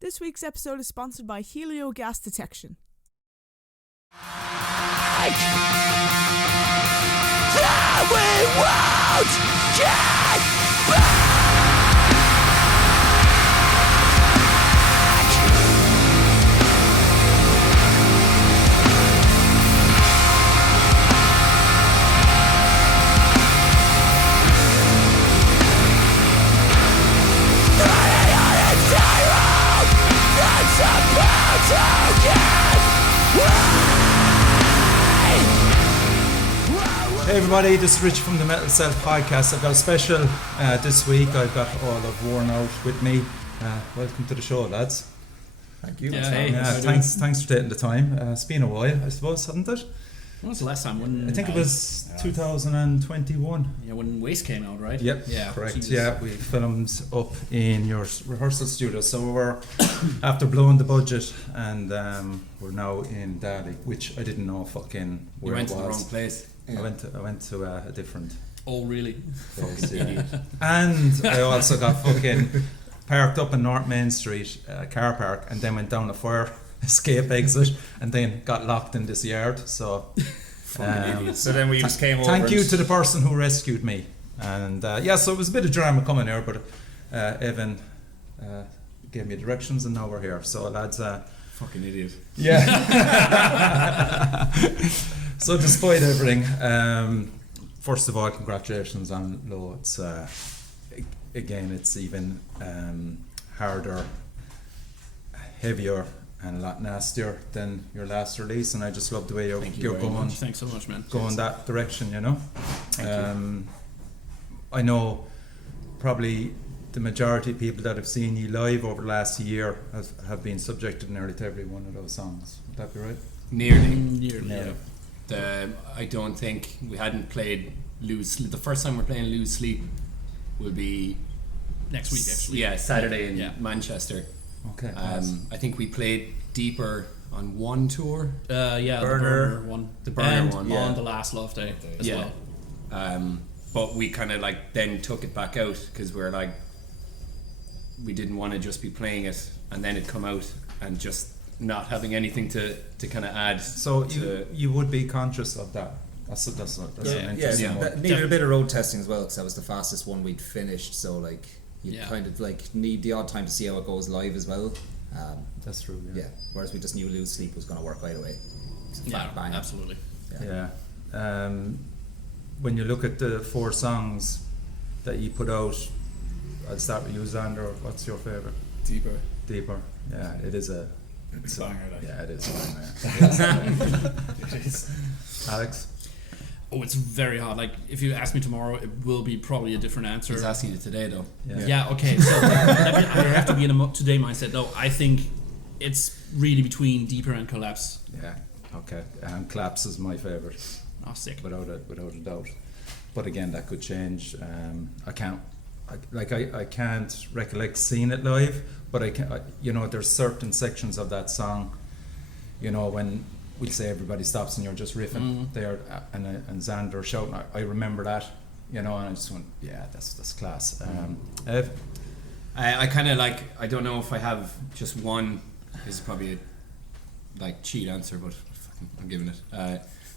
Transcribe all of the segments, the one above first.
This week's episode is sponsored by Helio Gas Detection. We won't get back! Hey everybody, this is Rich from the Metal Self Podcast. I've got a special this week. I've got all of Worn Out with me. Welcome to the show, lads. Thank you. Thanks for taking the time. It's been a while, I suppose, hasn't it? When was the last time? I think it was 2021. Yeah, when Waste came out, right? Yep, yeah, correct. Jesus. Yeah, we filmed up in your rehearsal studio. So we were after blowing the budget, and we're now in Dali, which I didn't know fucking where you went it was. To the wrong place. Yeah. I went to a different. Oh really? Place, yeah. And I also got fucking parked up in North Main Street, car park, and then went down a fire escape exit, and then got locked in this yard. So, so then we just came over. Thank you to the person who rescued me. And so it was a bit of drama coming here, but Evan gave me directions, and now we're here. So lads, fucking idiot. Yeah. So despite everything, first of all, congratulations on Low. It's again, it's even harder, heavier, and a lot nastier than your last release. And I just love the way you're going. Thanks so much, man. Going that direction, you know. Thank you. I know probably the majority of people that have seen you live over the last year have been subjected nearly to every one of those songs. Would that be right? Nearly. Yeah. I don't think we hadn't played Lose Sleep. The first time we're playing Lose Sleep will be next week, actually. Yeah, Saturday in Manchester. Okay. I think we played Deeper on one tour. The Burner one. The Burner one. On the last Love Day as well. But we kind of like then took it back out because we're like, we didn't want to just be playing it and then it come out and just not having anything to kind of add. So you would be conscious of that. That's an interesting one. Needed a bit of road testing as well because that was the fastest one we'd finished. So like you kind of like need the odd time to see how it goes live as well. That's true. Yeah. Whereas we just knew Lose Sleep was going to work right away. Yeah, absolutely. Yeah. When you look at the 4 songs that you put out, I'll start with you, Xander. What's your favourite? Deeper. Yeah, it is a banger. Yeah, it is a banger. It is. Alex? Oh, it's very hard. Like, if you ask me tomorrow, it will be probably a different answer. He's asking you today, though. Yeah, okay. So I have to be in a today mindset. No, I think it's really between Deeper and Collapse. Yeah, okay. Collapse is my favourite. Oh, sick. Without a doubt. But again, that could change. I can't recollect seeing it live, but I can. There's certain sections of that song, when we'll say everybody stops and you're just riffing there, and Xander shouting. I remember that, and I just went, yeah, that's class. Ev? I kind of like. I don't know if I have just one. This is probably a cheat answer, but I'm giving it.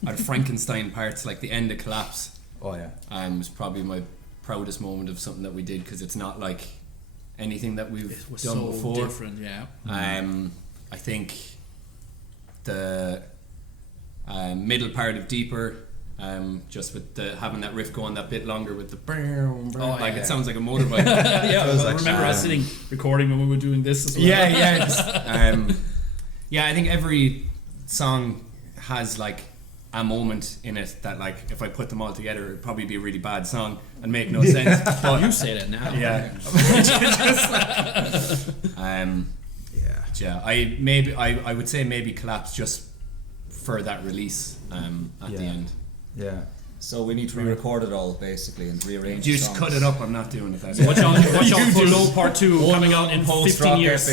Our Frankenstein parts, like the end of Collapse. Oh yeah. Was probably my proudest moment of something that we did because it's not like anything that we've done so before. Different, yeah. I think the middle part of Deeper, just with having that riff going that bit longer with the it sounds like a motorbike. Yeah, I remember us sitting recording when we were doing this as well. Yeah. I think every song has like a moment in it that like if I put them all together it'd probably be a really bad song and make no sense. But you say that now. Yeah. I would say maybe Collapse just for that release at the end. Yeah. So we need to re-record it all basically and rearrange. You just cut it up. I'm not doing it. That watch out for Low Part 2 coming out in 15 years.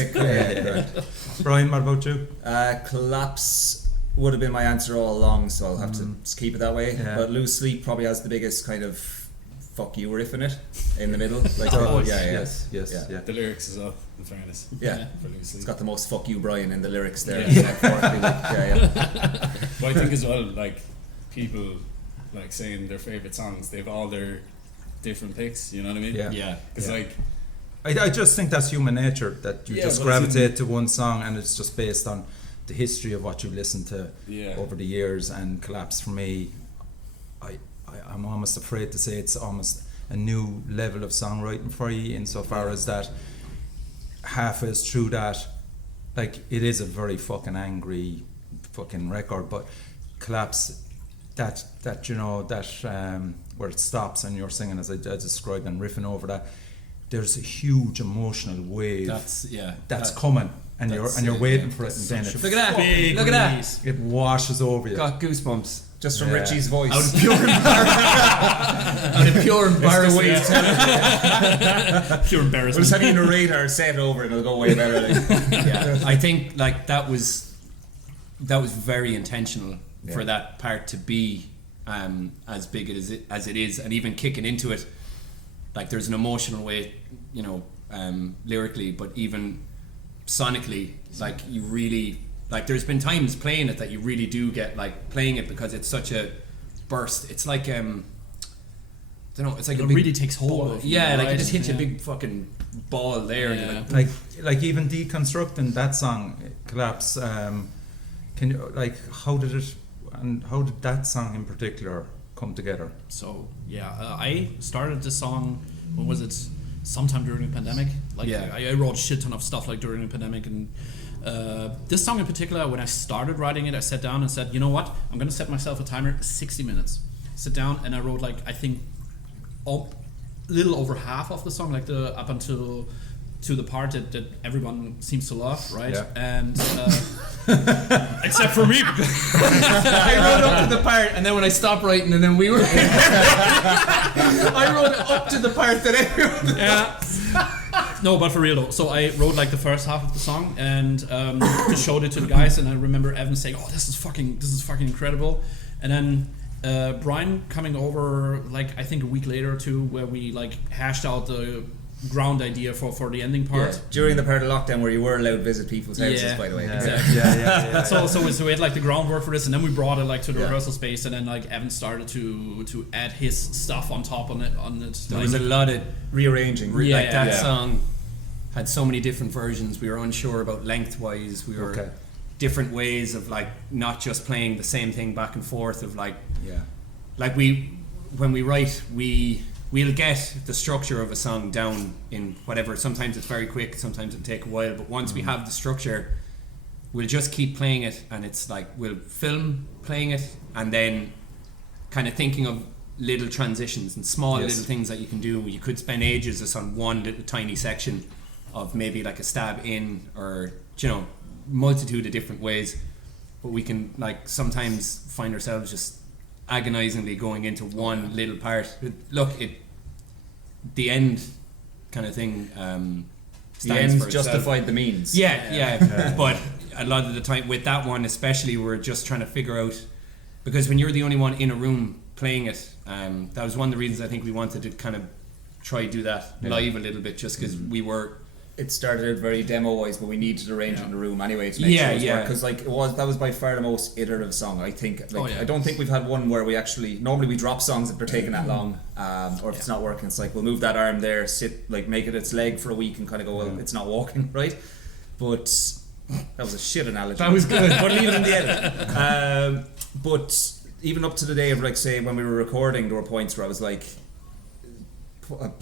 Brian, what about you? Collapse would have been my answer all along, so I'll have to just keep it that way. But Lose Sleep probably has the biggest kind of fuck you riff in it in the middle. Like, Yes. The lyrics as well, in fairness. Yeah. For loosely. It's got the most fuck you Brian in the lyrics there. Yeah. Yeah. But I think as well, like, people like saying their favourite songs, they've all their different picks, you know what I mean? Yeah. Because like, I just think that's human nature, that you just but gravitate to one song, and it's just based on the history of what you listened to over the years. And Collapse, for me, I'm almost afraid to say it's almost a new level of songwriting for you, insofar as that halfway through that, like, it is a very fucking angry fucking record, but Collapse, that where it stops and you're singing as I described and riffing over that, there's a huge emotional wave that's coming, and you're waiting for it, and then look at that! Look at that! It washes over you. Got goosebumps Just from Richie's voice. Out of pure embarrassment. Pure embarrassment. We'll just have you narrate or say it over and it'll go way better. Like. I think like that was very intentional for that part to be as big as it is, and even kicking into it, like there's an emotional way, you know, lyrically, but even sonically, like you really, like there's been times playing it that you really do get like playing it because it's such a burst. It's like I don't know, it's like it a big really takes hold of you, like right? it just hits you a big fucking ball there. Yeah. And Like even deconstructing that song, Collapse, can you, like, how did that song in particular come together? So I started this song, when was it, sometime during the pandemic. Like I wrote a shit ton of stuff like during the pandemic, and this song in particular, when I started writing it, I sat down and said, you know what, I'm gonna set myself a timer, 60 minutes. Sit down, and I wrote like, I think a little over half of the song, like the up until to the part that everyone seems to love, right? Yeah. And except for me. I wrote up to the part, and then when I stopped writing, and then we were I wrote it up to the part that everyone No, but for real though. So I wrote like the first half of the song and just showed it to the guys, and I remember Evan saying, "Oh, this is fucking incredible," and then Brian coming over like I think a week later or two, where we like hashed out the ground idea for the ending part. Yeah, during the part of lockdown where you were allowed to visit people's houses, by the way. Exactly. Yeah. So we had like the groundwork for this, and then we brought it like to the rehearsal space, and then like Evan started to add his stuff on top on it. There was a lot of rearranging. that song had so many different versions. We were unsure about lengthwise. We were different ways of like not just playing the same thing back and forth. Of like like when we write, we'll get the structure of a song down in whatever. Sometimes it's very quick, sometimes it'll take a while, but once we have the structure, we'll just keep playing it, and it's like we'll film playing it and then kind of thinking of little transitions and small little things that you can do. You could spend ages just on one little tiny section of maybe like a stab in, or you know, multitude of different ways, but we can like sometimes find ourselves just agonizingly going into one little part. Look, the end kind of thing the ends justified the means. But a lot of the time with that one especially, we're just trying to figure out, because when you're the only one in a room playing it, that was one of the reasons I think we wanted to kind of try do that live a little bit, just because we were, it started out very demo wise, but we needed to arrange it in the room anyway to make sure it worked, because like that was by far the most iterative song, I think. Like, I don't think we've had one where we actually, normally we drop songs if they're taking that long, or if it's not working, it's like we'll move that arm there, sit, like make it its leg for a week and kind of go, well, it's not walking right. But that was a shit analogy. That was good. But leave it in the edit. But even up to the day of, like, say when we were recording, there were points where I was like,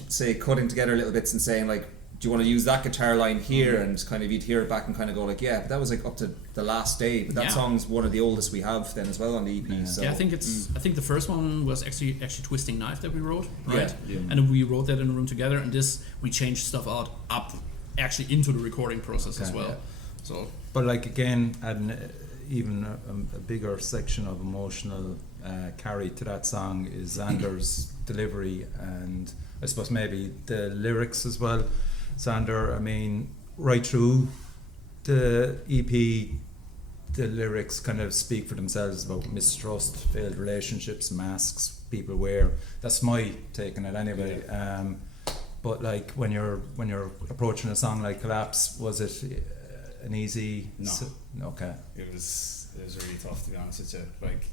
say cutting together little bits and saying like, do you want to use that guitar line here, and kind of you'd hear it back and kind of go like, but that was like up to the last day, but that song's one of the oldest we have then as well on the EP. So I think it's I think the first one was actually Twisting Knife that we wrote, right? And we wrote that in a room together, and this we changed stuff up actually into the recording process as well. So but like again, adding even a bigger section of emotional carry to that song is Xander's delivery, and I suppose maybe the lyrics as well. Xander, I mean, right through the EP, the lyrics kind of speak for themselves about mistrust, failed relationships, masks people wear. That's my take on it anyway. But like when you're approaching a song like Collapse, was it an easy? No. Okay. It was really tough, to be honest with you. Like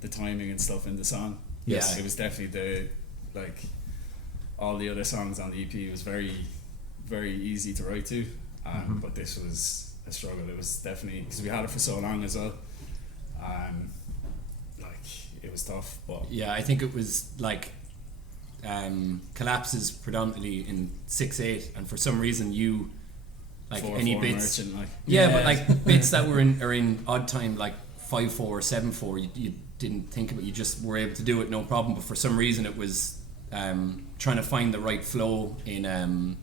the timing and stuff in the song. Yes. It was definitely all the other songs on the EP was very, very easy to write to. But this was a struggle. It was definitely, because we had it for so long as well. It was tough, but yeah, I think it was Collapse is predominantly in 6/8, and for some reason you any bits, merchant, but bits that are in odd time 5/4 or 7/4, you didn't think of it. You just were able to do it no problem. But for some reason, it was trying to find the right flow in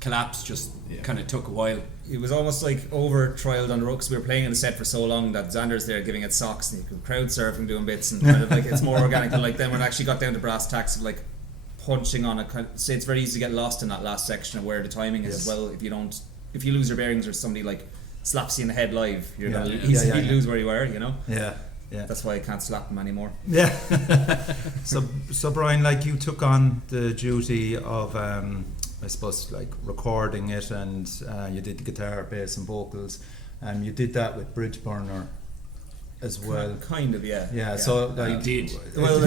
Collapse. Just kind of took a while. It was almost over trialed on the road, because we were playing in the set for so long that Xander's there giving it socks, and you could crowd surfing doing bits, and kind of it's more organic. Than then when it actually got down to brass tacks of punching on it, say it's very easy to get lost in that last section of where the timing is as well. If you lose your bearings, or somebody slaps you in the head live, you're gonna easily lose where you are. Yeah. That's why I can't slap him anymore. Yeah. So Brian, you took on the duty of I suppose recording it, and you did the guitar, bass and vocals, and you did that with Bridge Burner as well. Kind of, yeah. Yeah. So you did. Well,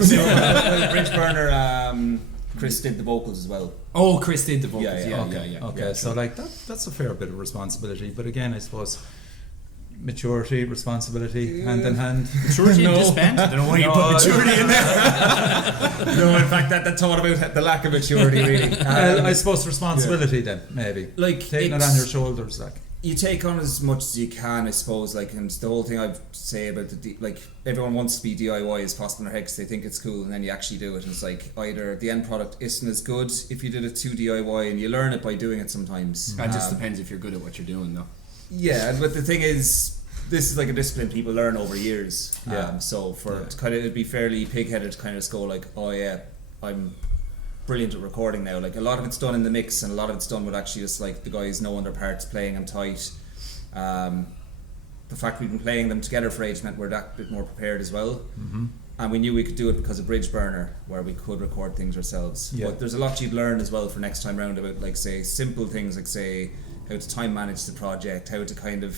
Bridge Burner, Chris did the vocals as well. Oh, Chris did the vocals. Yeah. Okay. So that's a fair bit of responsibility, but again, I suppose maturity, responsibility, hand in hand. Maturity in this band? I don't know why you put maturity in there. No, in fact, that taught about the lack of maturity, really. I suppose responsibility then, maybe. Taking it on your shoulders, You take on as much as you can, I suppose, and the whole thing I'd say about everyone wants to be DIY as possible in their head because they think it's cool, and then you actually do it, and it's either the end product isn't as good if you did it too DIY, and you learn it by doing it sometimes. That just depends if you're good at what you're doing, though. Yeah, but the thing is, this is a discipline people learn over years. So it'd be fairly pig-headed to kind of just go oh yeah, I'm brilliant at recording now. A lot of it's done in the mix, and a lot of it's done with actually just the guys knowing their parts, playing them tight. The fact we've been playing them together for age meant we're that bit more prepared as well. And we knew we could do it because of Bridge Burner, where we could record things ourselves. But there's a lot you'd learn as well for next time round about say simple things say how to time manage the project, how to kind of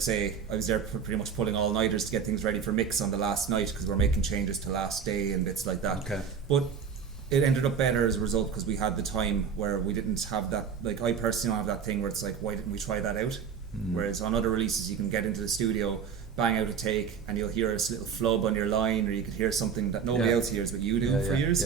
say I was there pretty much pulling all-nighters to get things ready for mix on the last night because we're making changes to last day and bits like that. Okay. But it ended up better as a result because we had the time where we didn't have that, I personally don't have that thing where it's why didn't we try that out? Whereas on other releases you can get into the studio, bang out a take, and you'll hear this little flub on your line, or you could hear something that nobody else hears but you do for years.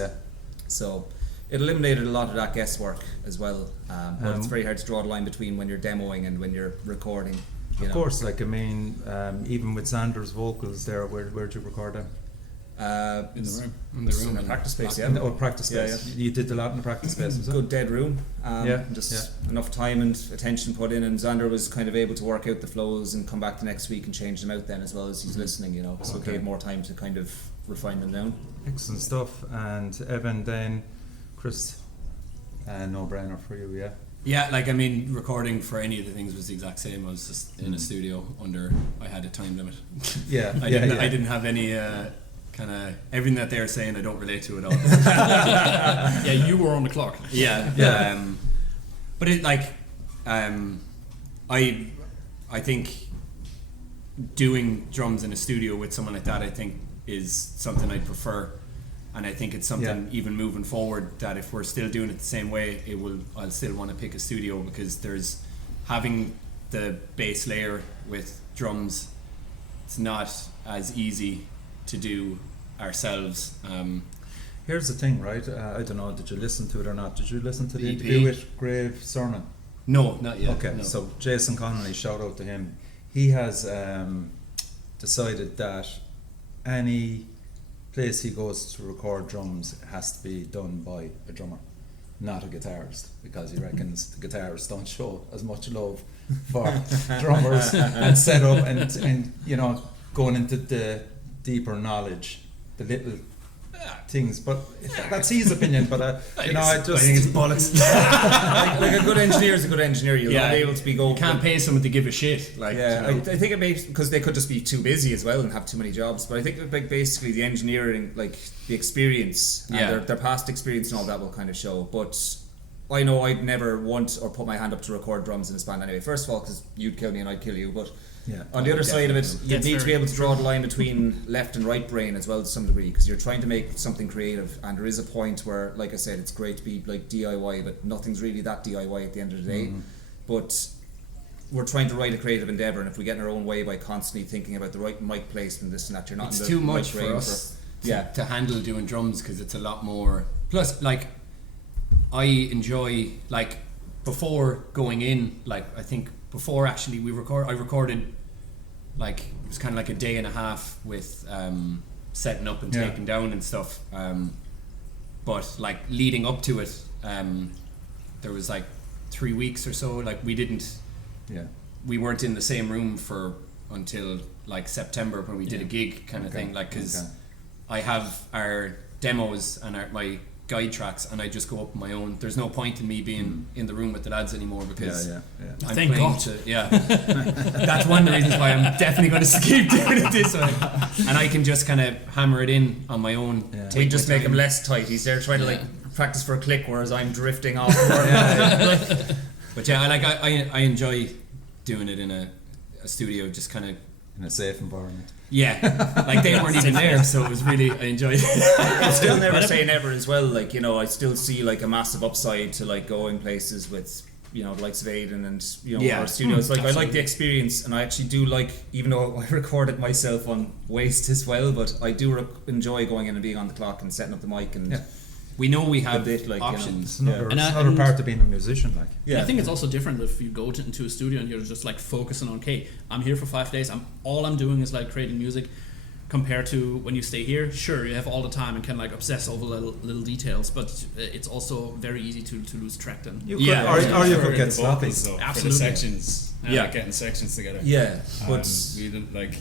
So it eliminated a lot of that guesswork as well, but it's very hard to draw the line between when you're demoing and when you're recording. Of course, even with Xander's vocals there, where'd you record them? in the room. In the practice space, yeah. Oh, practice space. Yeah. You did a lot in the practice space, was it? Good dead room. Enough time and attention put in, and Xander was kind of able to work out the flows and come back the next week and change them out then as well as he's listening, you know. So it gave more time to kind of refine them down. Excellent stuff. And Evan, then Chris, no brainer for you, yeah. Yeah, like I mean, recording for any of the things was the exact same. I was just in a studio I had a time limit. I didn't have any kind of everything that they're saying I don't relate to at all. Yeah, you were on the clock. Yeah. But it I think doing drums in a studio with someone like that, I think, is something I'd prefer. And I think it's something even moving forward that if we're still doing it the same way, I'll still want to pick a studio, because there's having the bass layer with drums. It's not as easy to do ourselves. Here's the thing, right? I don't know. Did you listen to it or not? Did you listen to the interview with Grave Sermon? No, not yet. Okay, no. So Jason Connolly, shout out to him. He has decided that any place he goes to record drums has to be done by a drummer, not a guitarist, because he reckons the guitarists don't show as much love for drummers and setup and you know, going into the deeper knowledge, the little things, but that's his opinion. But I think it's bollocks. like a good engineer is a good engineer. You'll not be able to be You can't pay someone to give a shit. Like, I think it makes, because they could just be too busy as well and have too many jobs. But I think like basically the engineering, like the experience, and their past experience and all that will kind of show. But I know I'd never want or put my hand up to record drums in a band anyway. First of all, because you'd kill me and I'd kill you. But on the other side of it, you need to be able to draw the line between left and right brain as well to some degree, because you're trying to make something creative, and there is a point where, like I said, it's great to be like DIY, but nothing's really that DIY at the end of the day. But we're trying to write a creative endeavour, and if we get in our own way by constantly thinking about the right mic placement, this and that, you're not it's in the too right much brain for us to handle doing drums, because it's a lot more. Plus, like, I enjoy, like, before going in, like, I think before actually I recorded, like, it was kind of like a day and a half with setting up and taking down and stuff, but like leading up to it, there was like 3 weeks or so, like we weren't in the same room for until like September when we did a gig kind of thing, like, because I have our demos and my guide tracks, and I just go up on my own. There's no point in me being in the room with the lads anymore, because I'm Thank playing God. That's one of the reasons why I'm definitely going to keep doing it this way, and I can just kind of hammer it in on my own. We just make him less tight. He's there trying to like practice for a click, whereas I'm drifting off. But I enjoy doing it in a studio, just kind of in a safe environment. Like they weren't even there, so it was really, I enjoyed it. I still never say never as well. Like, you know, I still see like a massive upside to like going places with, you know, the likes of Aiden and, you know, our studios. Like, absolutely. I like the experience, and I actually do like, even though I record it myself on Waste as well, but I do enjoy going in and being on the clock and setting up the mic and. We know we have like, options. You know, it's another part of being a musician, like. I think it's also different if you go into a studio and you're just like focusing on, okay, I'm here for 5 days. All I'm doing is like creating music, compared to when you stay here. Sure, you have all the time and can like obsess over little details, but it's also very easy to lose track then. Or you could get sloppy. Absolutely. For the sections, like getting sections together. But we didn't like.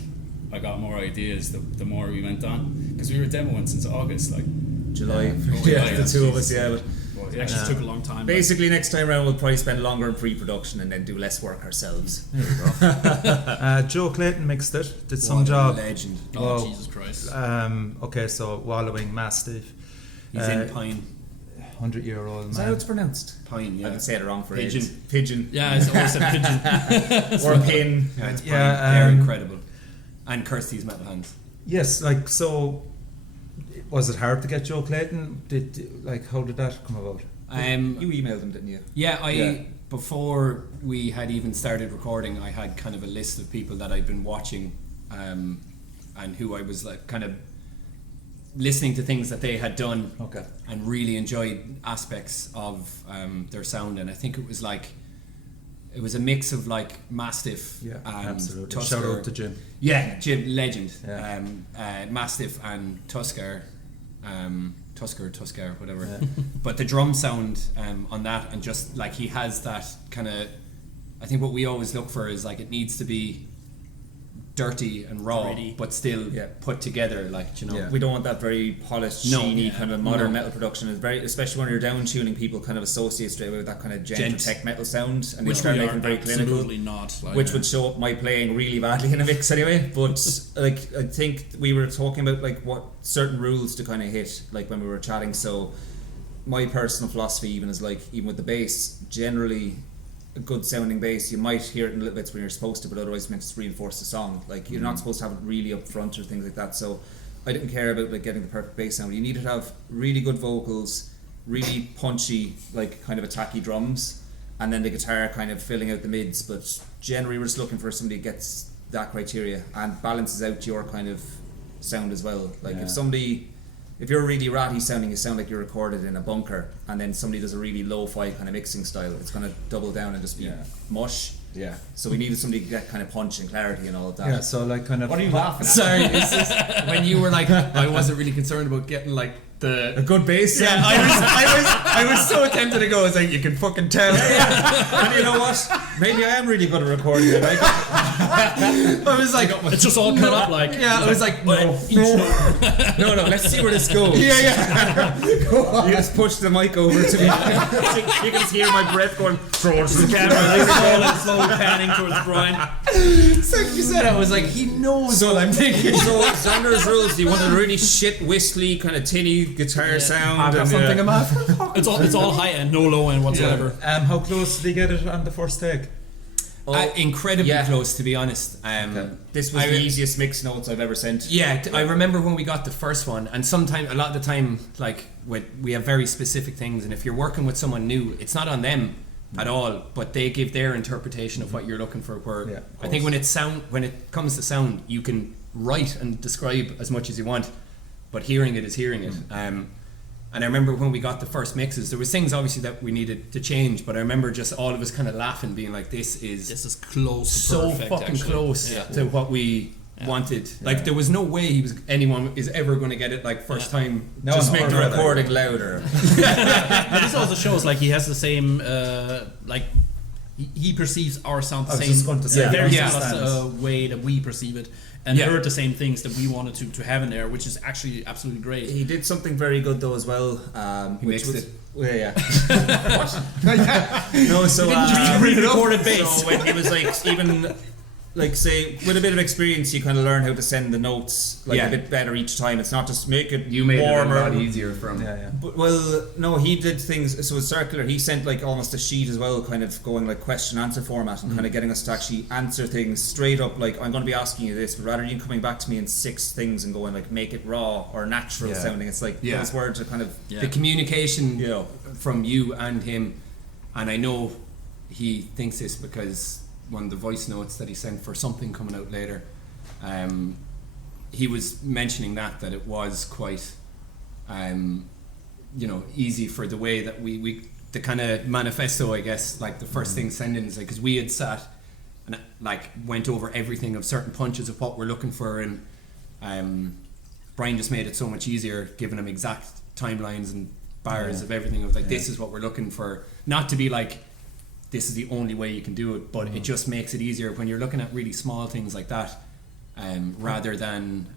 I got more ideas the more we went on, because we were demoing since August, like. July, the two of us, but it actually took a long time. Basically, next time around we'll probably spend longer in pre-production and then do less work ourselves. There you go. Joe Clayton mixed it, did some job. Legend. Oh, Jesus Christ. Okay, so Wallowing Mastiff. He's in Pine. 100-year-old man. Is that how it's pronounced? Pine, I can say it wrong for Pigeon. ages. Pigeon. Yeah, it's always said pigeon. Or a pin. Yeah, it's Pine. They're incredible. And Kirsty's Metal Hands. Yes, like, so was it hard to get Joe Clayton? How did that come about? You emailed him, didn't you? Yeah, before we had even started recording, I had kind of a list of people that I'd been watching, and who I was like kind of listening to things that they had done, and really enjoyed aspects of their sound. And I think it was a mix of like Mastiff and absolutely. Tusker. Shout out to Jim. Yeah, Jim, legend. Yeah. Mastiff and Tusker, Tusker, whatever. Yeah. But the drum sound on that, and just like he has that kind of, I think what we always look for is like it needs to be dirty and raw, but still put together, like, you know. We don't want that very polished, sheeny kind of modern metal production. It's very, especially when you're down tuning, people kind of associate straight away with that kind of gentle tech metal sound, and which they start we making very clinical. Absolutely not. Like, which would show up my playing really badly in a mix anyway. But like, I think we were talking about like what certain rules to kind of hit, like when we were chatting. So my personal philosophy even is like, even with the bass, generally a good sounding bass, you might hear it in little bits when you're supposed to, but otherwise it's meant to reinforce the song. Like, you're not supposed to have it really up front or things like that. So I didn't care about like getting the perfect bass sound. You needed to have really good vocals, really punchy, like kind of attacky drums, and then the guitar kind of filling out the mids. But generally we're just looking for somebody who gets that criteria and balances out your kind of sound as well. Like if you're really ratty sounding, you sound like you're recorded in a bunker, and then somebody does a really lo-fi kind of mixing style, it's going to double down and just be mush. Yeah. So we needed somebody to get kind of punch and clarity and all of that. Yeah, so like kind of... What are you laughing at? Sorry, it's just when you were like, I wasn't really concerned about getting like a good bass. Yeah, I was so tempted to go. I was like, you can fucking tell. And you know what? Maybe I am really good at recording it. I was like, It's just all cut up like. yeah, I was like, no, let's see where this goes. Yeah. You just push the mic over to me. You can hear my breath going towards the camera. Slowly panning towards Brian. It's like you said, I was like, he knows what I'm thinking. So Xander's rules. Do you want a really shit whistly kind of tinny guitar sound? I've got and, something I'm after. It's all high end, no low end whatsoever. How close did he get it on the first take? Incredibly Yeah. close, to be honest. This was the easiest mix notes I've ever sent. Yeah, I remember when we got the first one, and sometimes, a lot of the time, like, we have very specific things, and if you're working with someone new, it's not on them at all, but they give their interpretation of what you're looking for. Where I think when it comes to sound, you can write and describe as much as you want, but hearing it is hearing it. And I remember when we got the first mixes, there was things obviously that we needed to change, but I remember just all of us kind of laughing, being like, this is close to so perfect, fucking actually. close to what we wanted. Like, there was no way anyone is ever going to get it like first time. Just make the recording louder. But this also shows like he has the same like he perceives our sound the I was same just going to say, very yeah. similar way that we perceive it, and heard the same things that we wanted to have in there, which is actually absolutely great. He did something very good though as well. He mixed it. Yeah. No, so re-recorded bass. So when he was like, even like say with a bit of experience, you kind of learn how to send the notes like a bit better each time. It's not just make it You made warmer. it a lot easier from. But, well, no, he did things. So it was circular. He sent like almost a sheet as well, kind of going like question answer format and kind of getting us to actually answer things straight up. Like, I'm going to be asking you this, but rather than coming back to me in 6 things and going like make it raw or natural sounding, it's like those words are kind of the communication from you and him. And I know he thinks this because one of the voice notes that he sent for something coming out later, he was mentioning that it was quite easy for the way that we the kind of manifesto, I guess, like the first thing sending is like, because we had sat and like went over everything of certain punches of what we're looking for, and Brian just made it so much easier, giving him exact timelines and bars of everything of like, this is what we're looking for, not to be like, this is the only way you can do it, but it just makes it easier when you're looking at really small things like that, rather than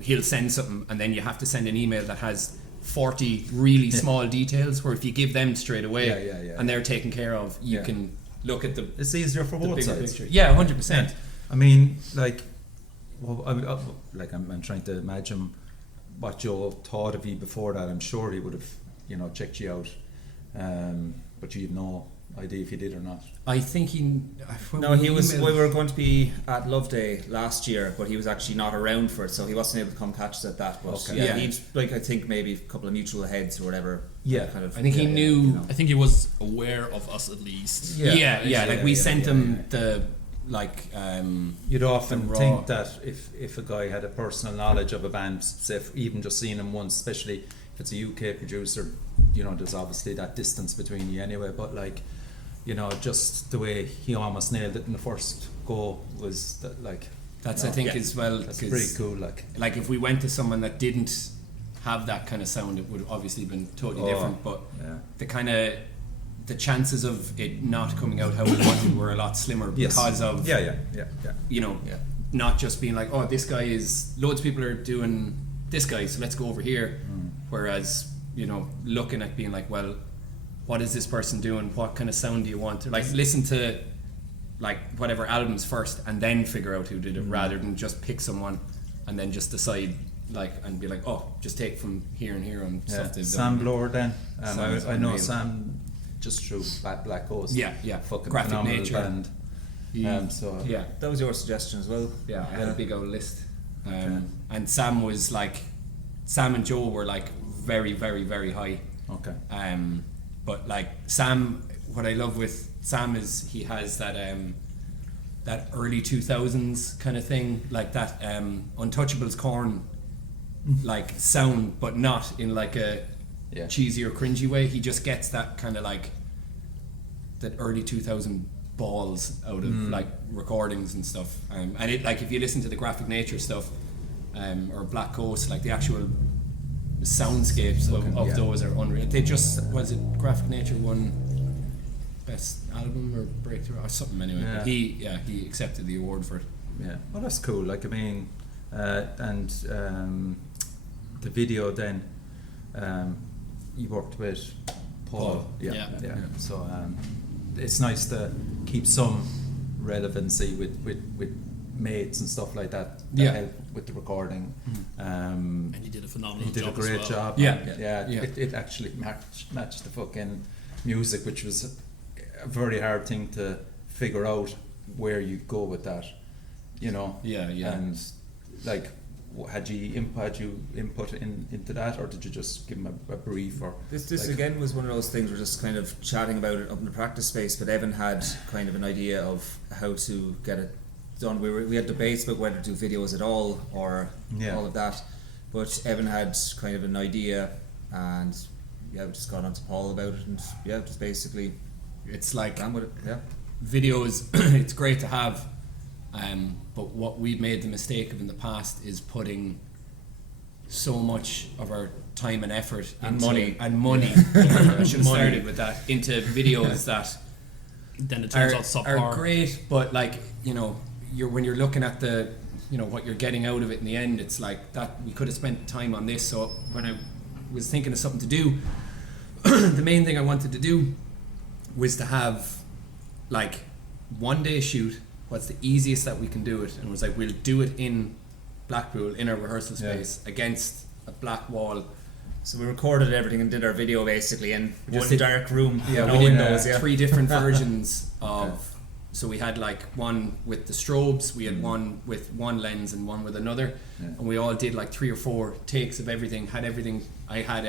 he'll send something and then you have to send an email that has 40 really small details, where if you give them straight away and they're taken care of, you can look at it's easier for both sides. picture. 100%. I mean, like, well, I'm trying to imagine what Joe thought of you before that. I'm sure he would have, checked you out, but you had no idea if he did or not. I think he was. We were going to be at Love Day last year, but he was actually not around for it, so he wasn't able to come catch us at that. But he'd like, I think maybe a couple of mutual heads or whatever. Yeah, kind of. I think he knew. I think he was aware of us at least. Like we sent him the you'd often think that if a guy had a personal knowledge of a band, say even just seeing him once, especially if it's a UK producer, there's obviously that distance between you anyway, but like, just the way he almost nailed it in the first go was that, like, that's I think as well, that's pretty cool. Like if we went to someone that didn't have that kind of sound, it would have obviously been totally different, but the chances of it not coming out how we wanted were a lot slimmer because of not just being like, oh, this guy is, loads of people are doing this guy, so let's go over here, whereas looking at being like, well, what is this person doing, what kind of sound do you want, like listen to like whatever albums first and then figure out who did it, rather than just pick someone and then just decide like and be like, oh, just take from here and here on stuff they've Sam done. Bloor then I know unreal. Sam just through Black Ghost, fucking Graphic phenomenal Nature band. That was your suggestion as well. I had a big old list, and Sam and Joe were like very, very, very high. But like Sam, what I love with Sam is he has that that early 2000s kind of thing, like that Untouchables Korn like sound, but not in like a cheesy or cringy way. He just gets that kind of like that early 2000 balls out of like recordings and stuff, and it, like if you listen to the Graphic Nature stuff, or Black Ghost, like the actual soundscapes of those are unreal. They just, was it Graphic Nature won best album or breakthrough or something anyway. Yeah. But he accepted the award for it. Yeah, well, that's cool. Like, I mean, and the video then, you worked with Paul. Yeah. So it's nice to keep some relevancy with mates and stuff like that. Help with the recording. And he did a phenomenal job. He did a great job. Yeah. It actually matched the fucking music, which was a very hard thing to figure out where you go with that. You know, and like, had you input into that, or did you just give him a brief? Or this like, again was one of those things we're just kind of chatting about it up in the practice space. But Evan had kind of an idea of how to get it done. We had debates about whether to do videos at all or all of that. But Evan had kind of an idea, and we just got on to Paul about it, and just basically it's like with it. Videos. It's great to have. But what we've made the mistake of in the past is putting so much of our time and effort and money I should have started with that, into videos that then it turns out subpar. Are great, but like, you know, when you're looking at the, you know, what you're getting out of it in the end, it's like that we could have spent time on this. So when I was thinking of something to do, the main thing I wanted to do was to have like 1 day shoot. What's the easiest that we can do it? And it was like, we'll do it in Blackpool, in our rehearsal space, against a black wall. So we recorded everything and did our video basically in Just one dark room. We did 3 different versions of. So we had like one with the strobes, we had one with one lens and one with another, and we all did like 3 or 4 takes of everything. Had everything. I had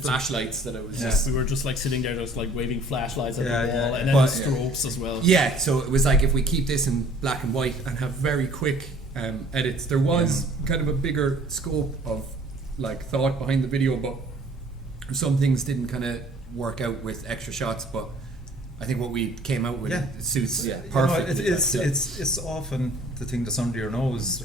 flashlights that it was just. We were just like sitting there, just like waving flashlights at the wall, and then strobes as well. Yeah, so it was like, if we keep this in black and white and have very quick edits, there was kind of a bigger scope of like thought behind the video, but some things didn't kind of work out with extra shots. But I think what we came out with it suits perfect. You know, it's often the thing that's under your nose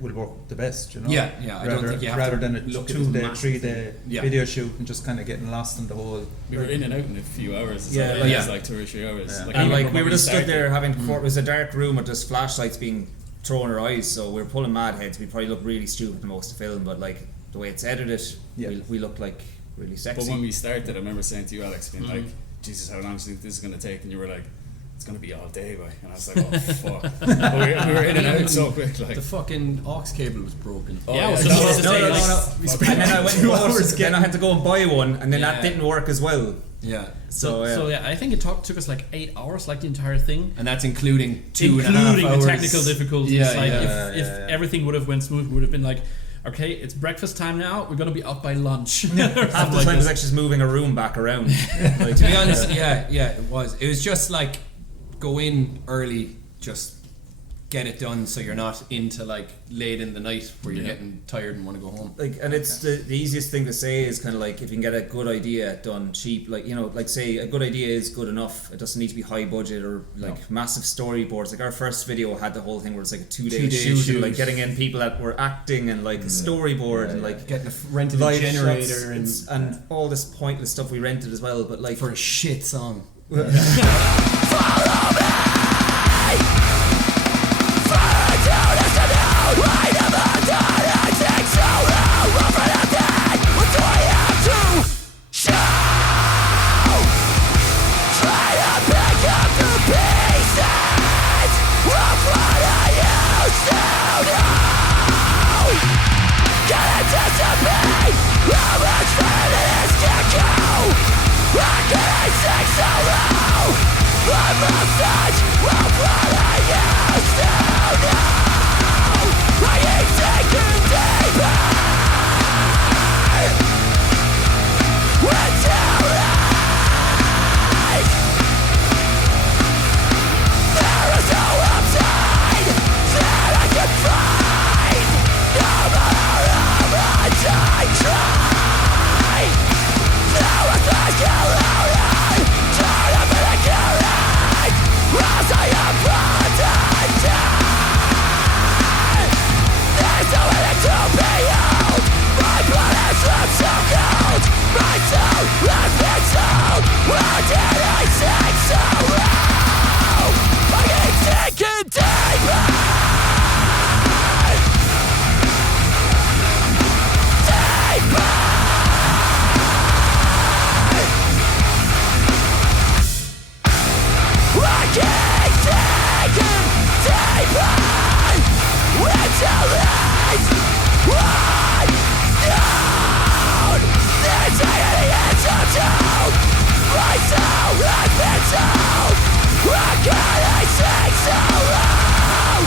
will work the best, you know. I don't think you have rather to than a look 2-day, at 3-day video shoot and just kind of getting lost in the whole. We were in and out in a few hours. It was like 2 or 3 hours. Yeah. And like we were just stood there having it was a dark room with just flashlights being thrown in our eyes, so we were pulling mad heads. We probably looked really stupid in most of the film, but like the way it's edited, we looked like really sexy. But when we started, I remember saying to you, Alex, being like, Jesus, how long do you think this is going to take? And you were like, it's going to be all day, boy. And I was like, oh fuck. But we were in and out so quick. Like, the fucking aux cable was broken. No. And then I went then I had to go and buy one, and then that didn't work as well. Yeah. So I think it took us like 8 hours, like the entire thing, and that's including 2.5 hours. Including the technical difficulties. If everything would have went smooth, we would have been like, okay, it's breakfast time now, we're going to be up by lunch. Half the time it was actually just moving a room back around. Like, to be honest, it was just like, go in early, just get it done, so you're not into like late in the night where you're getting tired and want to go home. Like, and it's the easiest thing to say is kind of like, if you can get a good idea done cheap, like, you know, like say a good idea is good enough. It doesn't need to be high budget or like massive storyboards. Like our first video had the whole thing where it's like a 2-day shoot, and like getting in people that were acting and like a storyboard and like getting a rented a generator and all this pointless stuff we rented as well. But like, for a shit song. Follow me! Fire down as I know I never done anything so wrong. Run for nothing. What do I have to show? Try to pick up the pieces of what I used to know. Can anticipate how much further this can go? How can I sing so low? I've been told, why did I say so low? I keep sinking deeper. I keep sinking deeper into this unknown. There's any answer to my soul has been told. Why can't I sing so low?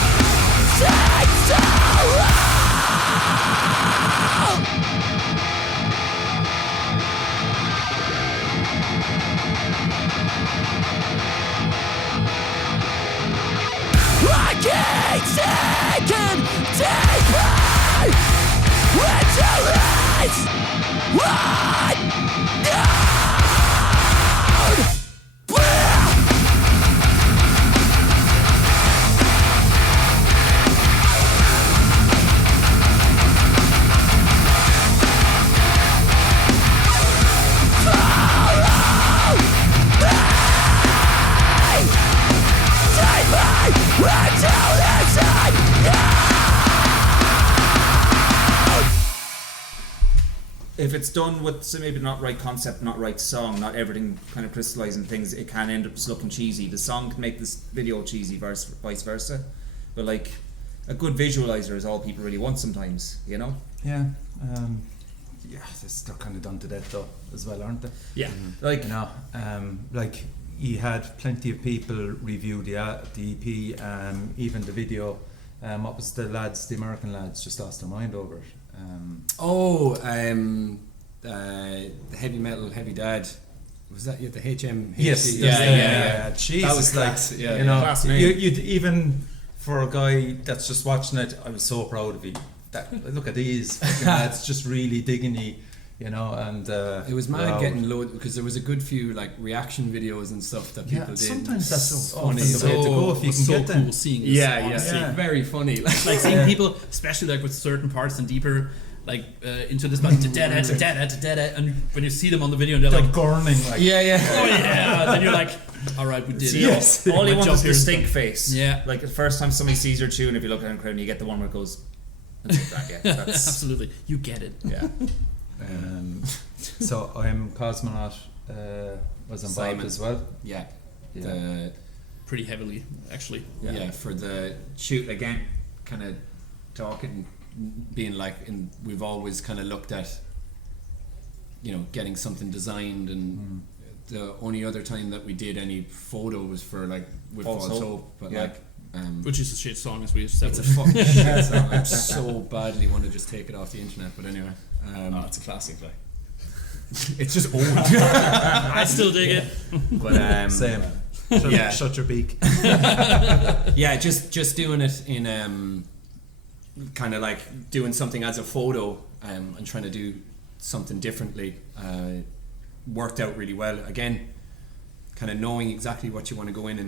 Sing so low. I keep sinking deeper into this unknown. If it's done with maybe not right concept, not right song, not everything kind of crystallizing things, it can end up just looking cheesy. The song can make this video cheesy, vice versa. But like a good visualizer is all people really want sometimes, you know? Yeah. They're kind of done to death though, as well, aren't they? Yeah. Like, you know, like you had plenty of people review the EP, even the video. What was the American lads just lost their mind over it. The heavy metal, heavy dad. Was that the HM? Yes. Yeah. Jesus, That was like, class. Yeah, you know, class name. you'd even for a guy that's just watching it, I was so proud of you. Look at these fucking lads, just really digging you know, and it was mad getting loads because there was a good few like reaction videos and stuff that people did. Sometimes that's so funny. the way to go if you can so get them. cool seeing this. Honestly. Very funny. Like seeing people, especially like with certain parts and deeper, like into this band, and when you see them on the video and they're like gurning, like oh yeah, then you're like, all right, we did it. Yes. all you My want job is here the is stink done. face. Yeah. Like the first time somebody sees your tune, if you look at it in crowd and you get the one where it goes, that's like that, yeah. That's, Absolutely, you get it. yeah. So I'm Cosmonaut was involved Simon. as well. Yeah. Pretty heavily, actually. Yeah, for the shoot again, kind of talking, being like, we've always kind of looked at, you know, getting something designed, and the only other time that we did any photo was for like with False Hope, but Yeah. like, Which is a shit song, as we said. it's a fucking shit song. I so badly want to just take it off the internet, but anyway, It's a classic, like. it's just old. I still dig it. But Same. Shut your beak. yeah, just doing it in kind of like doing something as a photo and trying to do something differently worked out really well. Again, kind of knowing exactly what you want to go in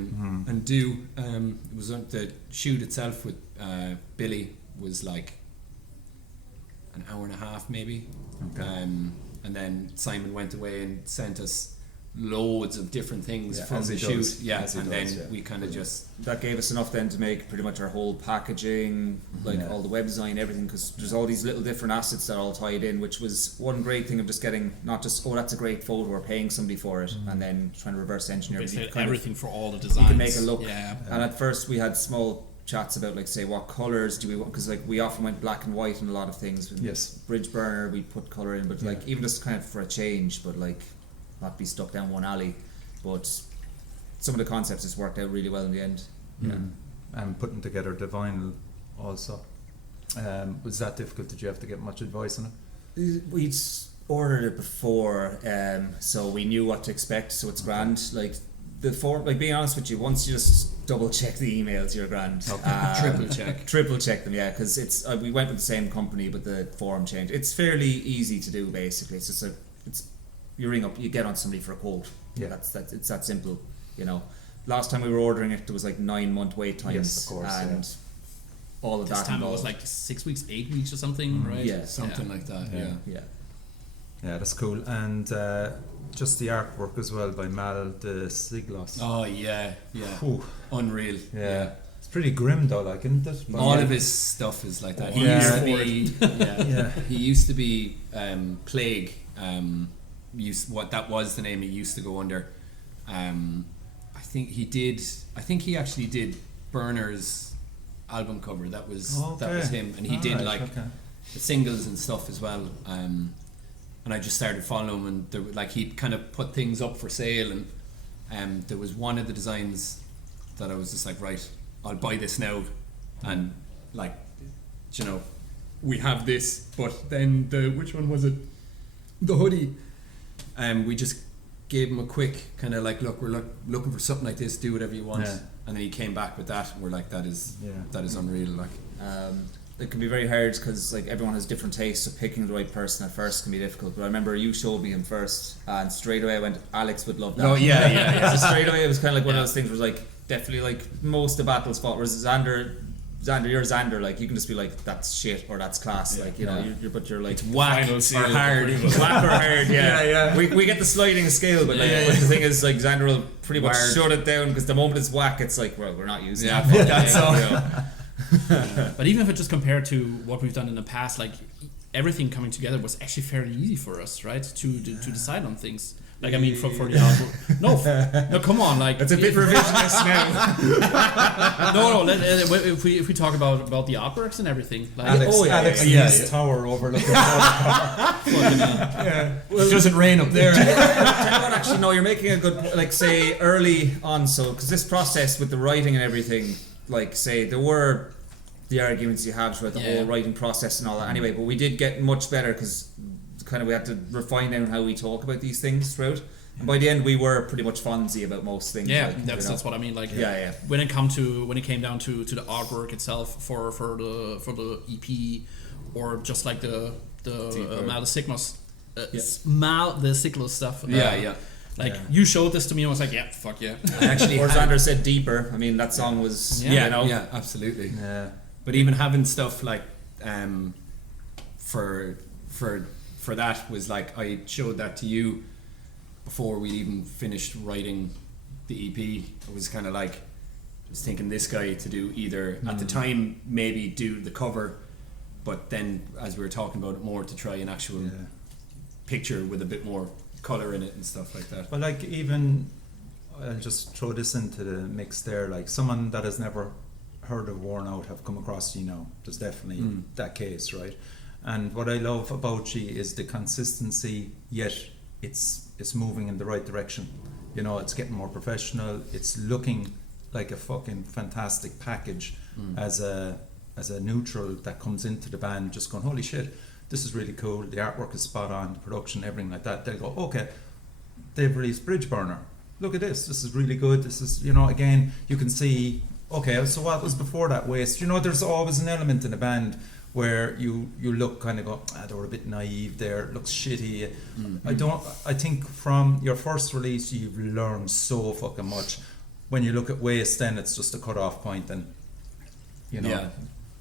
and do. It was the shoot itself with Billy was like an hour and a half maybe. Okay. And then Simon went away and sent us loads of different things from as the he shoot. does. As he And does, then we kind of just That gave us enough then to make pretty much our whole packaging, like Yeah. all the web design, everything, because there's all these little different assets that all tied in, which was one great thing of just getting, not just, oh, that's a great photo, we're paying somebody for it, and then trying to reverse engineer Basically everything. everything for all the designs. You can make a look. Yeah. And at first we had small chats about, like, say, what colours do we want, because like we often went black and white in a lot of things. With Yes. Bridge burner, we put colour in, but like even just kind of for a change, but like not be stuck down one alley. But some of the concepts just worked out really well in the end. And putting together the vinyl also. Was that difficult? Did you have to get much advice on it? We'd ordered it before, so we knew what to expect, so it's grand. Like the form, like being honest with you, once you just double check the emails, you're grand. Triple check them, yeah, because it's we went with the same company, but the form changed. It's fairly easy to do, basically. It's just you ring up, you get on somebody for a quote. Yeah. That's it's that simple, you know. Last time we were ordering it, there was like 9-month wait times, Yes, of course, and all of This that time it involved. was like 6 weeks, 8 weeks or something, right? Yeah. something like that. Yeah. Yeah. Yeah, that's cool. And just the artwork as well by Mal de Siglos. Oh yeah, Whew. unreal. Yeah. It's pretty grim though, like, isn't it? But All of his stuff is like that. He Yeah. used to be, Yeah. He used to be Plague. What that was the name he used to go under. I think he actually did Burner's album cover. That was him, and he did the singles and stuff as well. And I just started following him, and there, like, he'd kind of put things up for sale, and there was one of the designs that I was just like, right, I'll buy this now, and like, you know, we have this, but then which one was it? The hoodie. We just gave him a quick kind of like, look, we're looking for something like this, do whatever you want. Yeah. And then he came back with that, and we're like, that is unreal. Like, it can be very hard because like everyone has different tastes, so picking the right person at first can be difficult. But I remember you showed me him first, and straight away I went, Alex would love that. Oh yeah. So straight away it was kind of like one of those things where it was like, definitely like most of battles fought, whereas Xander, you're Xander, like you can just be like, that's shit or that's class, like, you know, you're like, it's whack or hard. Whack or hard, yeah. We get the sliding scale, but like, but the thing is, like, Xander will pretty much shut it down, because the moment it's whack, it's like, well, we're not using that. That's all. You know. But even if it just compared to what we've done in the past, like everything coming together was actually fairly easy for us, right? To decide on things. Like, I mean, for the album. No, come on, like, it's a bit revisionist now. No. If we talk about the artworks and everything, like, Alex tower overlooking Well, it doesn't rain up there. Actually, no, you're making a good, like, say early on, so because this process with the writing and everything, like, say there were the arguments you have throughout the whole writing process and all that. Anyway, but we did get much better because kind of we had to refine down how we talk about these things throughout. And by the end, we were pretty much fonzie about most things. Yeah, like, that's what I mean. Like, yeah. When it came down to the artwork itself for the EP, or just like the Mal de Siglos, Mal de Siglos stuff. Like, you showed this to me, and I was like, yeah, fuck yeah. Actually, or Xander said deeper. I mean, that song was yeah, absolutely. Yeah. But even having stuff like for that was like, I showed that to you before we even finished writing the EP. I was kind of like, just thinking this guy to do either at the time maybe do the cover, but then as we were talking about it more, to try an actual picture with a bit more colour in it and stuff like that. But like, even I'll just throw this into the mix there, like someone that has never heard of Worn Out have come across you now, there's definitely that case, right? And what I love about you is the consistency, yet it's moving in the right direction. You know, it's getting more professional, it's looking like a fucking fantastic package as a neutral that comes into the band, just going, holy shit, this is really cool, the artwork is spot on, the production, everything like that. They'll go, okay, they've released Bridge Burner, look at this is really good, this is, you know, again, you can see, okay, so what was before that Waste? You know, there's always an element in a band where you look kind of go, they were a bit naive there, it looks shitty. I think from your first release you've learned so fucking much. When you look at Waste, then it's just a cut off point, and you know,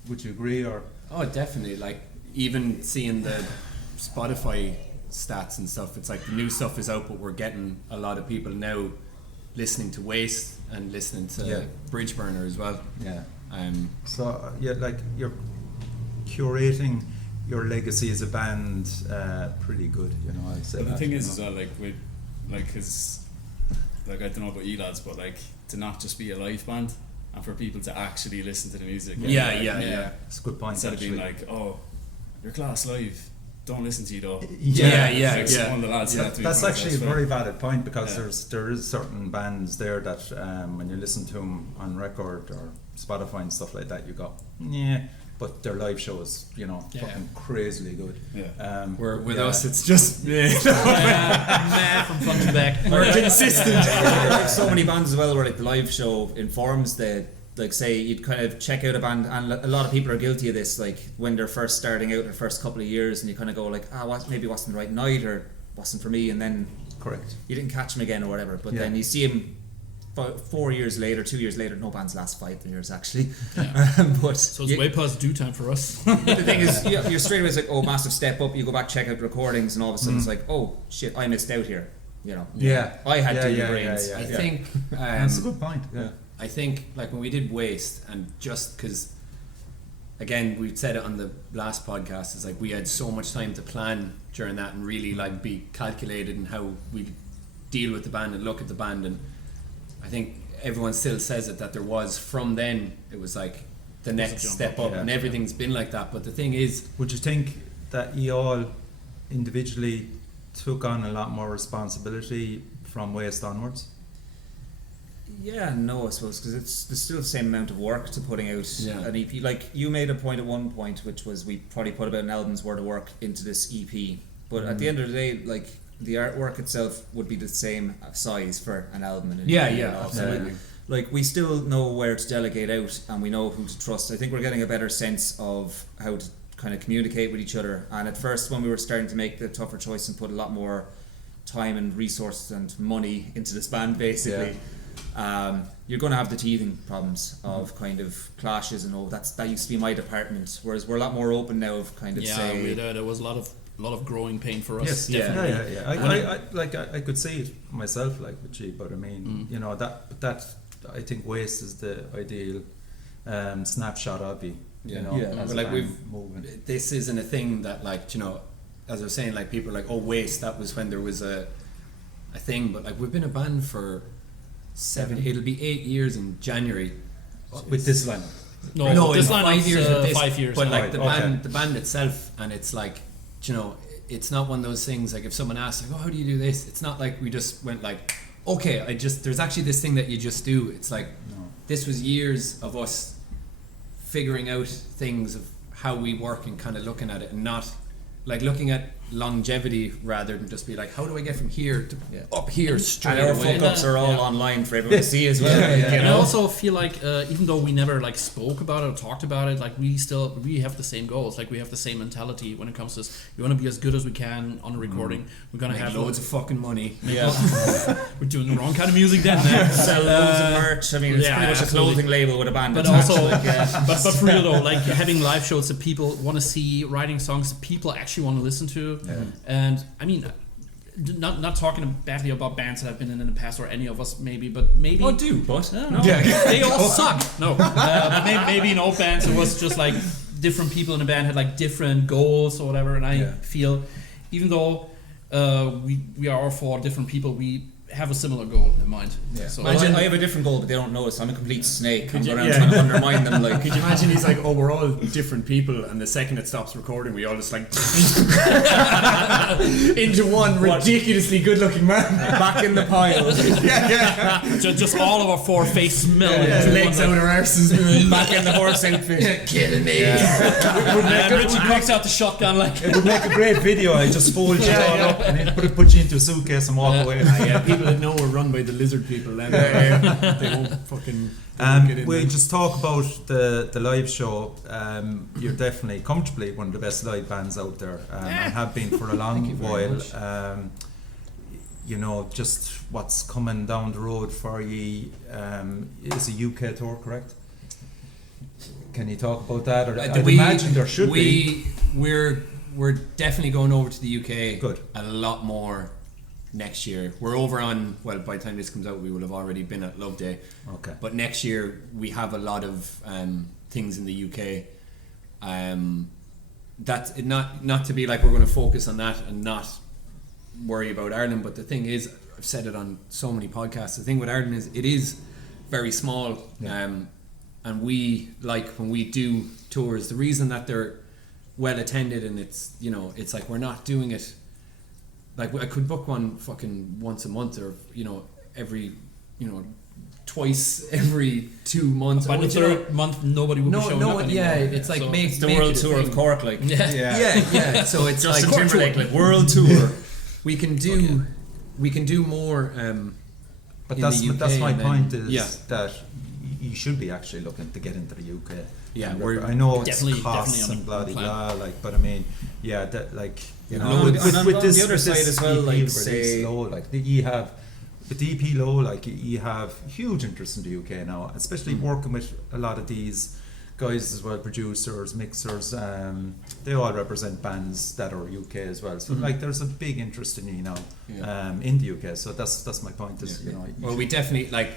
would you agree? Or oh, definitely. Like, even seeing the Spotify stats and stuff, it's like the new stuff is out, but we're getting a lot of people now listening to Waste and listening to Bridge Burner as well. So like, you're curating your legacy as a band pretty good, you know. I'd say but that, the thing is, know. as well, like, with like, cause like, I don't know about you lads, but like, to not just be a live band and for people to actually listen to the music. It's a good point. Instead actually. of being like, oh, you're class live, don't listen to you though. One of the lads said that to me. That's actually a very valid point, because there is certain bands there that when you listen to them on record or Spotify and stuff like that, you go, but their live shows, you know, fucking crazily good. Where with us, it's just mad from front to back. We're consistent. Like so many bands as well, where like the live show informs the, like, say you'd kind of check out a band, and a lot of people are guilty of this, like when they're first starting out, their first couple of years, and you kind of go like, maybe it wasn't the right night, or wasn't for me, and then correct, you didn't catch them again or whatever, but then you see them 4 years later, 2 years later, no bands last 5 years actually. But so it's way past due time for us. But the thing is, you're straight away, it's like, oh, massive step up. You go back, check out the recordings, and all of a sudden it's like, oh shit, I missed out here. You know, I had two brains. I think that's a good point. I think like when we did Waste, and just because, again, we said it on the last podcast, it's like we had so much time to plan during that and really like be calculated in how we deal with the band and look at the band. And I think everyone still says it, that there was, from then it was like the next step up, and everything's been like that. But the thing is, would you think that you all individually took on a lot more responsibility from Waste onwards? Yeah, no, I suppose, because there's still the same amount of work to putting out an EP. Like, you made a point at one point, which was we probably put about an album's worth of work into this EP. But at the end of the day, like, the artwork itself would be the same size for an album. And an EP absolutely. Like, we still know where to delegate out, and we know who to trust. I think we're getting a better sense of how to kind of communicate with each other. And at first, when we were starting to make the tougher choice and put a lot more time and resources and money into this band, basically, you're going to have the teething problems of kind of clashes and that used to be my department. Whereas we're a lot more open now of kind of say there was a lot of growing pain for us. Yes, I could see it myself, like with you, but I mean, you know, that I think Waste is the ideal snapshot of you. You know, but like this isn't a thing that, like, you know, as I was saying, like people are like, oh, Waste, that was when there was a thing, but like we've been a band for 7, it'll be 8 years in January with this line. No, it's this line 5 years with this, 5 years. But like the band itself, and it's like, you know, it's not one of those things like if someone asks like, oh, how do you do this? It's not like we just went like, okay, there's actually this thing that you just do. It's like this was years of us figuring out things of how we work and kind of looking at it, and not like looking at longevity rather than just be like, how do I get from here to up here straight and our away? fuck-ups are all online for everyone to see as well. And I also feel like even though we never like spoke about it or talked about it, like we have the same goals. Like we have the same mentality when it comes to this. We want to be as good as we can on a recording. We're gonna have loads of fucking money. We're doing the wrong kind of music then. Sell loads of merch. I mean, it's pretty much a clothing label with a band. But attached. also, but for real though, like having live shows that people want to see, writing songs that people actually want to listen to, and I mean, not talking badly about bands that I've been in the past or any of us maybe, but maybe they all suck. No, but maybe in old bands it was just like different people in the band had like different goals or whatever, and I feel even though we are all 4 different people, we have a similar goal in mind. So I have a different goal, but they don't know it, so I'm a complete snake. I'm going around trying to undermine them. Like, could you imagine he's like, oh, we're all different people, and the second it stops recording, we all just like into one ridiculously good-looking man back in the pile. just all of our 4 face smell. Legs out our arses, back in the horse outfit. Killing me. Richie cracks out the shotgun like. It would make a great video. I just fold you all up and then put you into a suitcase and walk away. People that know we're run by the lizard people, then they won't fucking get in we there. just talk about the live show. You're definitely comfortably one of the best live bands out there, and have been for a long while. You know, just what's coming down the road for you is a UK tour, correct? Can you talk about that? Or I'd imagine there should be. We're definitely going over to the UK. Good. A lot more next year. We're over on, well, by the time this comes out we will have already been at Love Day. Okay. But next year we have a lot of things in the UK. That's not to be like we're going to focus on that and not worry about Ireland, but the thing is, I've said it on so many podcasts, the thing with Ireland is it is very small, and we, like, when we do tours, the reason that they're well attended, and it's, you know, it's like we're not doing it like I could book one fucking once a month, or, you know, every, you know, twice every 2 months. By the third month, nobody will be showing up anymore. It's like it's the world tour of Cork, like. Yeah. So it's Justin like Timberlake, like world tour. we can do more. But in that's the UK, that's my and point then, is that you should be actually looking to get into the UK. Yeah, I know it's definitely costs on and the blah plan. blah, like, but I mean, that, like, you know, And on with the this other side as well, EP like, where they say- slow, like you have with DP Low, like you have huge interest in the UK now, especially working with a lot of these guys as well, producers, mixers. They all represent bands that are UK as well. So like, there's a big interest in you now in the UK. So that's my point. Is you know. Well, we definitely like.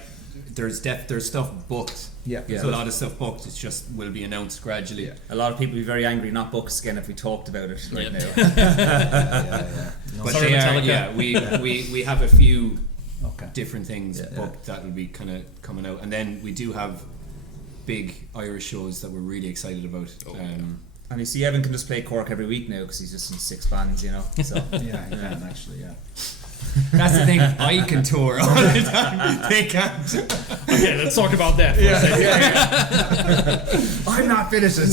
There's stuff booked. There's a lot of stuff booked. It's just will be announced gradually. A lot of people will be very angry not booked again if we talked about it right now. But they are, we have a few different things booked that will be kind of coming out, and then we do have big Irish shows that we're really excited about. And you see, Evan can just play Cork every week now because he's just in 6 bands, you know. So yeah, he can actually. Yeah. That's the thing. I can tour all the time. They can't. Okay, let's talk about that. I'm not finished. I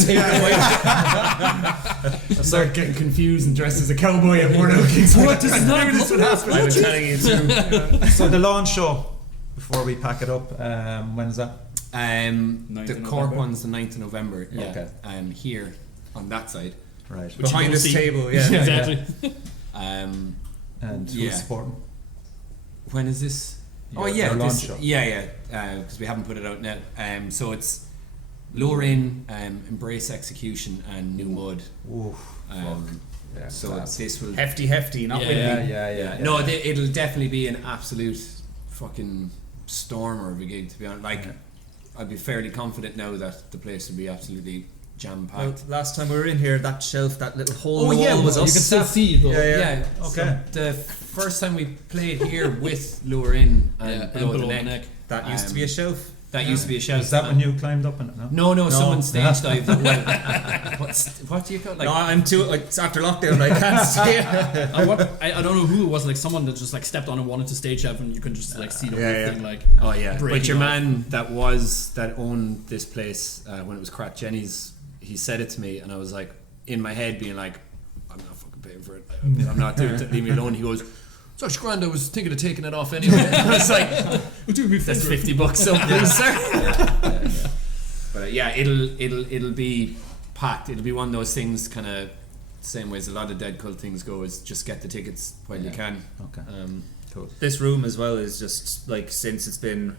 start getting confused and dressed as a cowboy at Warner Kings. What does not this would happen? I've been telling you too. So the launch show, before we pack it up, when is that? The Cork one's the 9th of November. Yeah. Okay. Here on that side. Right. Behind this table. Yeah. Exactly. And who's supporting? When is this? Your launch show. Because we haven't put it out now. So it's Lorraine, Embrace Execution, and New Mud. Ooh, so this will hefty, not windy. Yeah. No, it'll definitely be an absolute fucking stormer of a gig. To be honest, I'd be fairly confident now that the place will be absolutely jam packed. Well, last time we were in here, that shelf, that little hole in the wall was us. You can still see it though. Yeah. Okay. So the first time we played here with Lure In and Below the Neck, that used to be a shelf. That used to be a shelf. Is that when you climbed up in it? No, someone stage dived. What do you call? Like, no, I'm too it's after lockdown. I can't stay. I don't know who it was. Like someone that just like stepped on and wanted to stage dive, and you can just like see the whole thing. Like But your man that owned this place when it was Crack Jenny's, he said it to me, and I was like in my head being like, I'm not fucking paying for it. I'm not doing it. Leave me alone. He goes, "So grand, I was thinking of taking it off anyway." I was like, "That's $50 so please, sir." But it'll be packed. It'll be one of those things, kind of same way as a lot of Dead Cult things go, is just get the tickets while you can. Okay. Cool. This room as well is just like, since it's been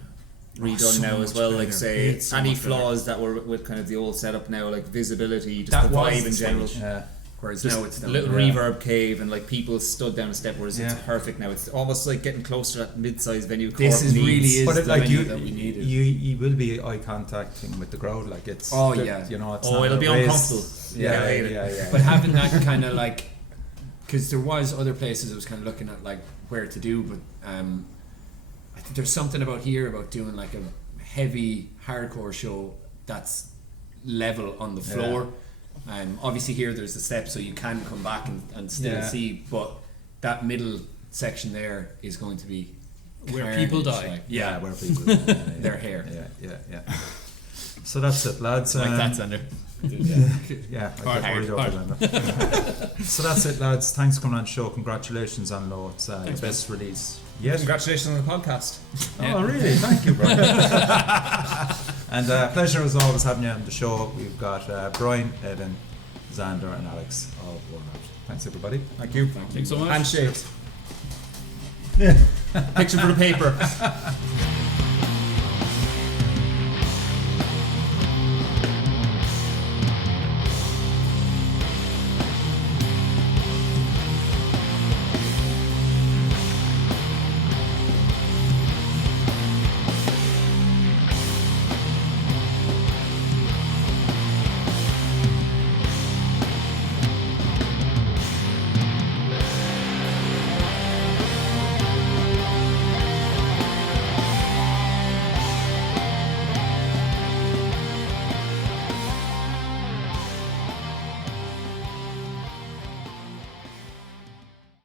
redone so now as well, better. like say It's so any much flaws that were with kind of the old setup now, like visibility, just That the was vibe the in general. stage. Yeah. Whereas Just now it's a down little there. reverb cave, and like people stood down a step, whereas it's Yeah. perfect now. It's almost like getting closer to that mid-sized venue. This Cork is needs. really is But the it, like venue that we needed. you will be eye contacting with the crowd, like it's. Oh, the- yeah. You know, it's Oh, not it'll a be race. uncomfortable. Yeah. But having that kind of like, because there was other places I was kind of looking at like where to do, but I think there's something about here about doing like a heavy hardcore show that's level on the floor. Obviously here there's the steps, so you can come back and still see, but that middle section there is going to be Where carnage, people die. like, Where people. their hair. Yeah. So that's it, lads. like that, Xander. Yeah, I Hard, get worried hard. over that. So that's it, lads. Thanks for coming on the show. Congratulations on Low. It's the best release. Yes. Congratulations on the podcast. Oh, really? Thank you, bro. And pleasure as always having you on the show. We've got Brian, Evan, Xander, and Alex all worn out. Thanks, everybody. Thank you. Thanks so much. Handshakes. Picture for the paper.